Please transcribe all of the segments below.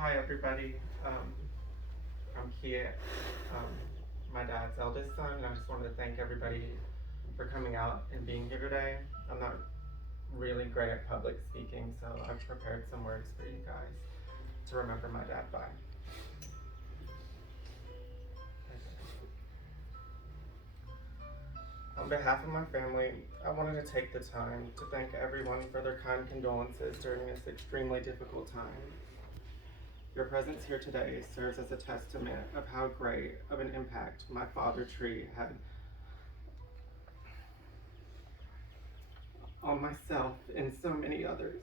Hi everybody, I'm Kia, um, my dad's eldest son, and I just wanted to thank everybody for coming out and being here today. I'm not really great at public speaking, so I've prepared some words for you guys to remember my dad by. On behalf of my family, I wanted to take the time to thank everyone for their kind condolences during this extremely difficult time. Your presence here today serves as a testament of how great of an impact my father Tree had on myself and so many others.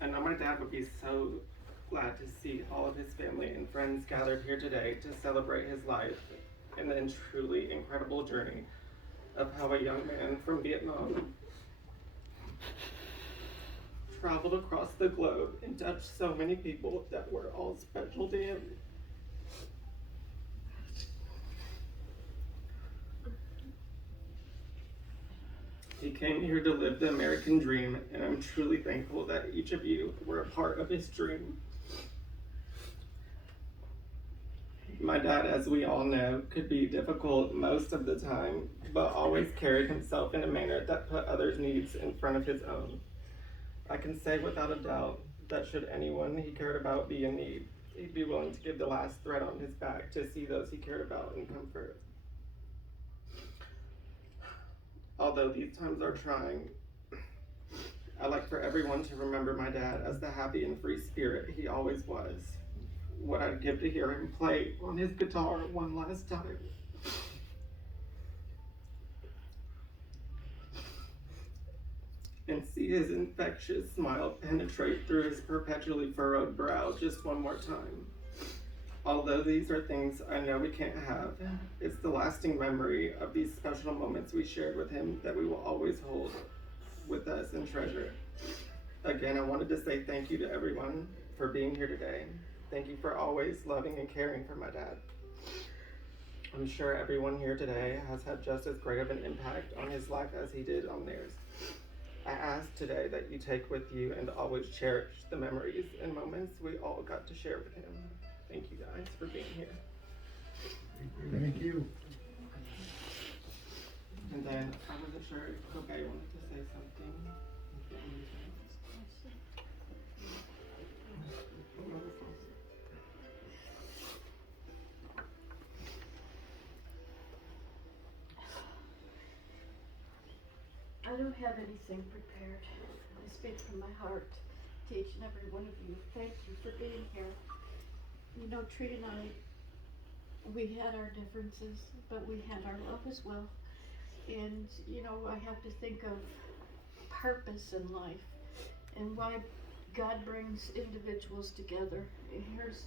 I know my dad would be so glad to see all of his family and friends gathered here today to celebrate his life and the truly incredible journey of how a young man from Vietnam traveled across the globe and touched so many people that were all special to him. He came here to live the American dream, and I'm truly thankful that each of you were a part of his dream. My dad, as we all know, could be difficult most of the time, but always carried himself in a manner that put others' needs in front of his own. I can say without a doubt that should anyone he cared about be in need, he'd be willing to give the last thread on his back to see those he cared about in comfort. Although these times are trying, I'd like for everyone to remember my dad as the happy and free spirit he always was. What I'd give to hear him play on his guitar one last time. And see his infectious smile penetrate through his perpetually furrowed brow just one more time. Although these are things I know we can't have, it's the lasting memory of these special moments we shared with him that we will always hold with us and treasure. Again, I wanted to say thank you to everyone for being here today. Thank you for always loving and caring for my dad. I'm sure everyone here today has had just as great of an impact on his life as he did on theirs. I ask today that you take with you and always cherish the memories and moments we all got to share with him. Thank you guys for being here. Thank you. And then I wasn't sure if Kobe wanted to say something. I don't have anything prepared. I speak from my heart to each and every one of you. Thank you for being here. You know, Tree and I, we had our differences, but we had our love as well. And, you know, I have to think of purpose in life and why God brings individuals together. And here's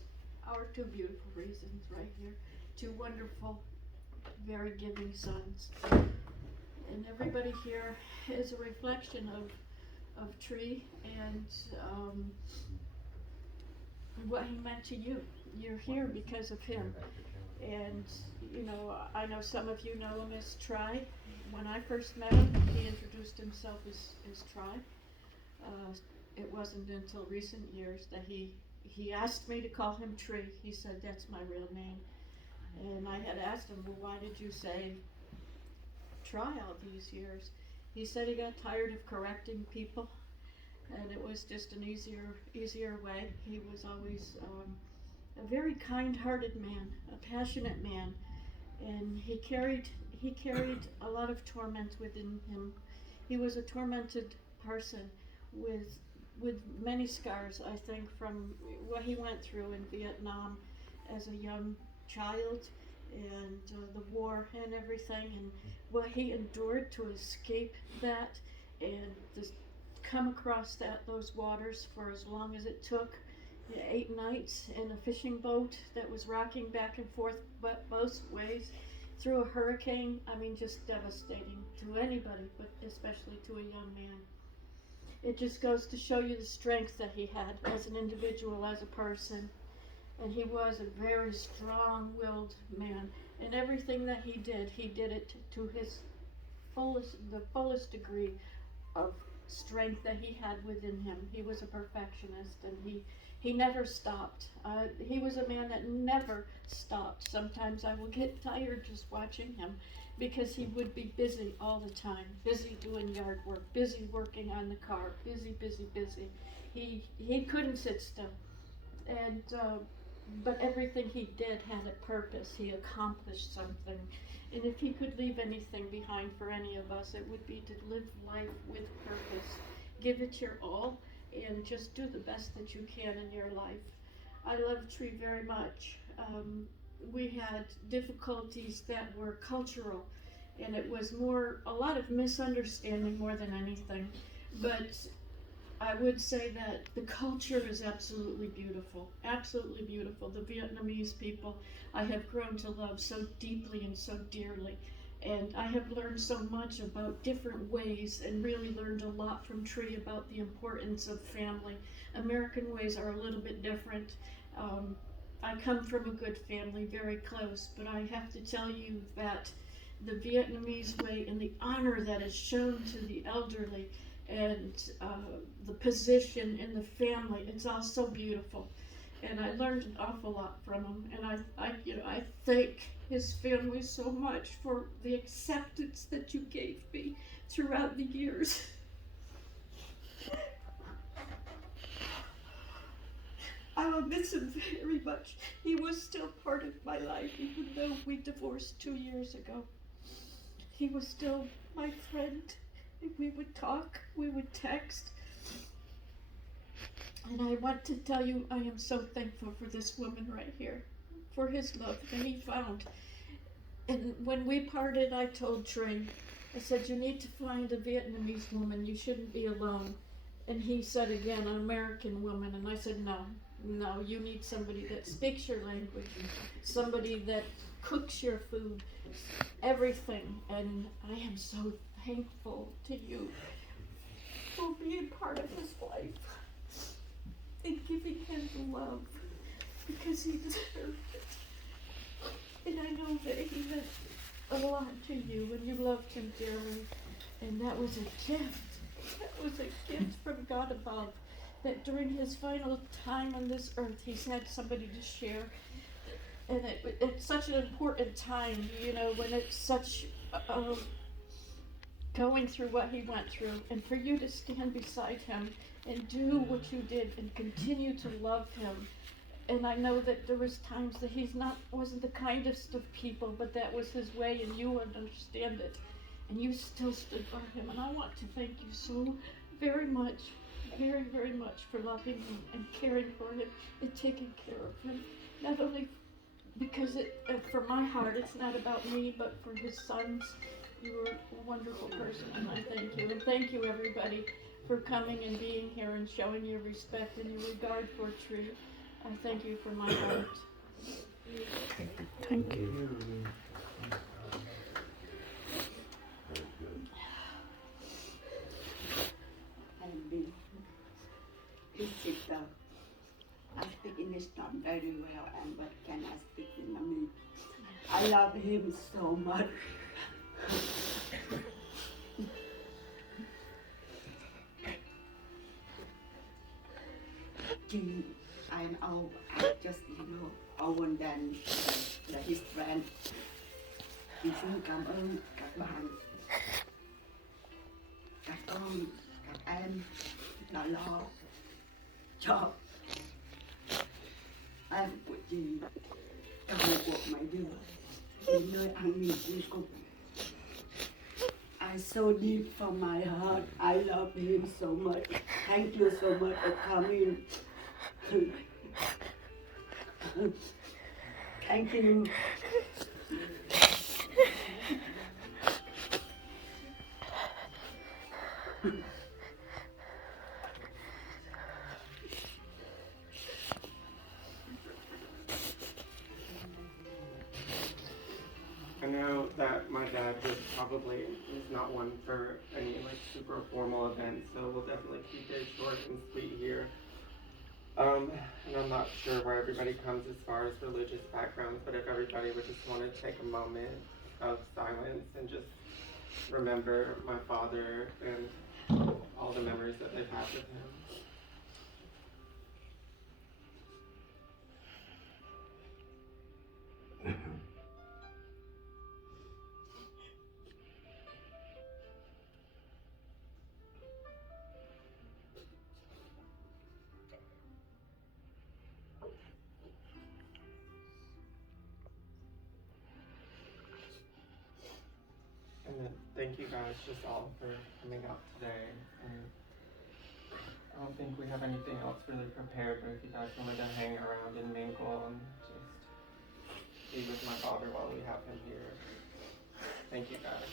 our two beautiful reasons right here. Two wonderful, very giving sons. And everybody here is a reflection of Tree and what he meant to you. You're here because of him. And, you know, I know some of you know him as Try. When I first met him, he introduced himself as Try. It wasn't until recent years that he asked me to call him Tree. He said, that's my real name. And I had asked him, well, why did you say Try all these years? He said he got tired of correcting people, and it was just an easier way. He was always a very kind-hearted man, a passionate man, and he carried a lot of torment within him. He was a tormented person with many scars, I think, from what he went through in Vietnam as a young child, and the war and everything, and what he endured to escape that and just come across those waters for as long as it took. 8 nights in a fishing boat that was rocking back and forth both ways through a hurricane. I mean, just devastating to anybody, but especially to a young man. It just goes to show you the strength that he had as an individual, as a person. And he was a very strong-willed man. And everything that he did it to the fullest degree of strength that he had within him. He was a perfectionist, and he never stopped. He was a man that never stopped. Sometimes I will get tired just watching him, because he would be busy all the time, busy doing yard work, busy working on the car, busy. He couldn't sit still, and but everything he did had a purpose. He accomplished something. And if he could leave anything behind for any of us, it would be to live life with purpose. Give it your all, and just do the best that you can in your life. I love Tree very much. We had difficulties that were cultural, and it was a lot of misunderstanding more than anything. But I would say that the culture is absolutely beautiful. Absolutely beautiful. The Vietnamese people I have grown to love so deeply and so dearly. And I have learned so much about different ways, and really learned a lot from Tree about the importance of family. American ways are a little bit different. I come from a good family, very close, but I have to tell you that the Vietnamese way and the honor that is shown to the elderly, and the position in the family, it's all so beautiful. And I learned an awful lot from him, and I thank his family so much for the acceptance that you gave me throughout the years. I will miss him very much. He was still part of my life, even though we divorced 2 years ago. He was still my friend. We would talk, we would text. And I want to tell you, I am so thankful for this woman right here, for his love that he found. And when we parted, I told Trey, I said, you need to find a Vietnamese woman, you shouldn't be alone. And he said again, an American woman, and I said, no, you need somebody that speaks your language, somebody that cooks your food, everything. And I am so thankful to you for being part of his life and giving him the love, because he deserved it. And I know that he meant a lot to you, and you loved him dearly. And that was a gift. That was a gift from God above, that during his final time on this earth, he's had somebody to share. And it's such an important time, when it's such going through what he went through, and for you to stand beside him and do what you did and continue to love him. And I know that there was times that wasn't the kindest of people, but that was his way, and you would understand it. And you still stood by him. And I want to thank you so very much, very, very much, for loving him and caring for him and taking care of him. Not only because for my heart, it's not about me, but for his sons. You were a wonderful person, and I thank you. And thank you, everybody, for coming and being here and showing your respect and your regard for Tree. I thank you from my heart. Thank you. Please sit down. I speak English not very well, but can I speak Vietnamese? I love him so much. I'm old. I just, old than his friend. Thì xin cảm ơn các bạn, các con, các em đã lo cho em của chị trong cuộc mấy đứa đến nơi an nghỉ cuối cùng. I so deep from my heart. I love him so much. Thank you so much for coming. Thank you. I know that my dad is not one for any super formal events, so we'll definitely keep it short and sweet here. And I'm not sure where everybody comes as far as religious backgrounds, but if everybody would just want to take a moment of silence and just remember my father and all the memories that they've had with him. And then thank you guys just all for coming out today. And I don't think we have anything else really prepared, but if you guys wanted to hang around and mingle and just be with my father while we have him here. Thank you guys.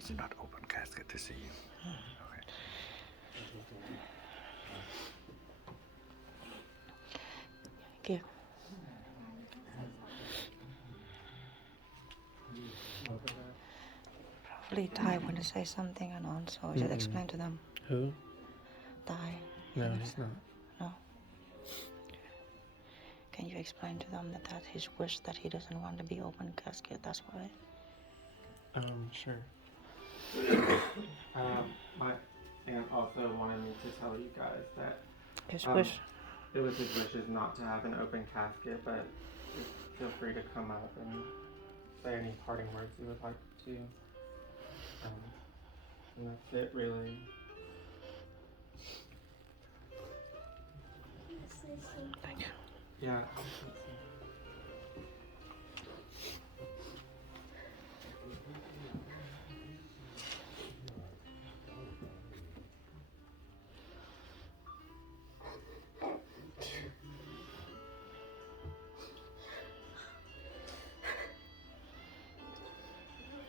It's not open casket to see you. Okay. Kia. Probably Ty want to say something and also just explain to them. Who? Ty. No, he's not. No. Can you explain to them that that's his wish, that he doesn't want to be open casket, that's why? Sure. My aunt also wanted me to tell you guys that His wish? it was his wishes not to have an open casket, but feel free to come up and say any parting words you would like to. And that's it, really. Thank you. Yeah.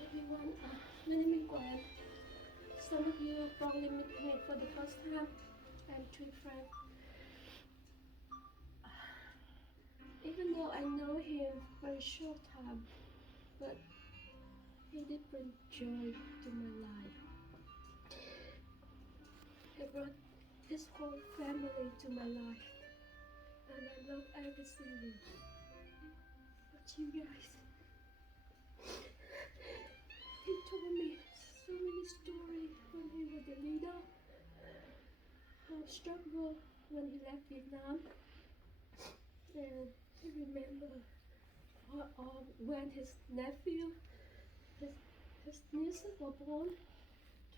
Everyone, my name is Gwen. Some of you probably meet me for the first time. I'm Tree Frank. Even though I know him for a short time, but he did bring joy to my life. He brought his whole family to my life, and I love every single. But you guys, he told me so many stories when he was a leader, how struggle when he left Vietnam, and he remember when his nephew, his niece were born,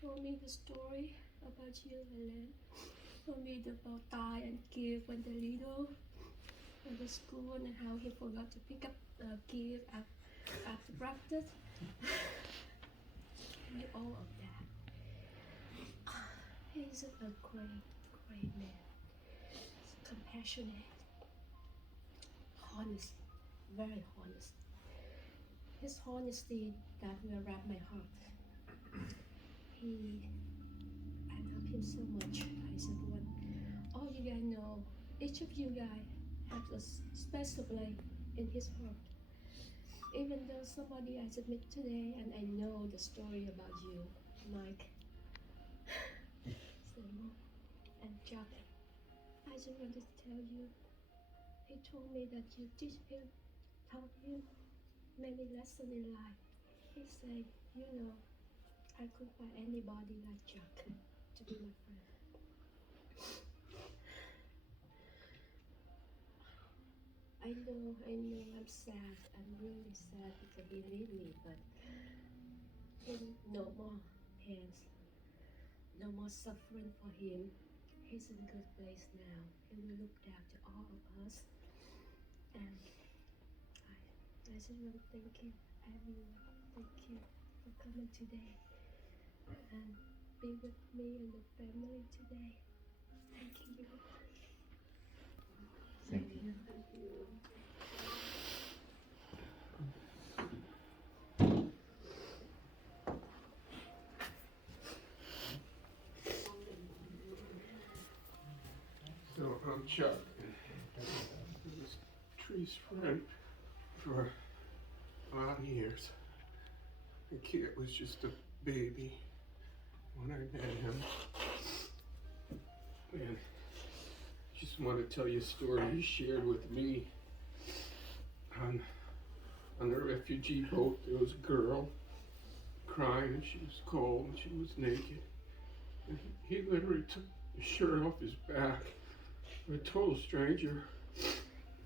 told me the story about you and Len, told me about Tai and Kir when they're little, at the school, and how he forgot to pick up Kir after practice. Me all of that. He's a great man. He's compassionate, honest, very honest. His honesty that will wrap my heart. I love him so much. I said, "What? All you guys know, each of you guys have a special place in his heart. Even though somebody I met today and I know the story about you, Mike, Simon, and Jack, I just wanted to tell you, he told me that you taught him many lessons in life. He said, you know, I couldn't find anybody like Jack to be my friend. I know, I'm sad. I'm really sad because he leave me, but no more pains, no more suffering for him. He's in a good place now. He will look after all of us. And I just want to thank you, everyone. Thank you for coming today and be with me and the family today. Thank you. Thank you. So I'm Chuck. I was Tree's friend for a lot of years. The kid was just a baby when I met him. And I just want to tell you a story you shared with me. On the refugee boat, there was a girl crying, and she was cold, and she was naked. And he literally took his shirt off his back for a total stranger,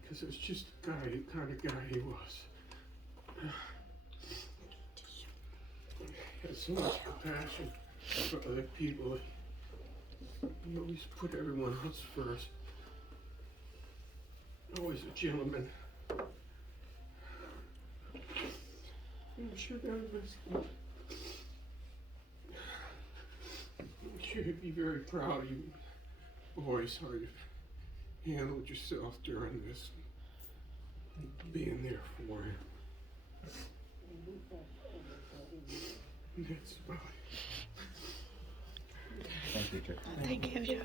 because it's just the kind of guy he was. He had so much compassion for other people. He always put everyone else first. Always a gentleman. I'm sure that was. I'm sure you'd be very proud of you boys, how you handled yourself during this, being there for him. And that's about it. Thank you, Joe. Thank you, Joe.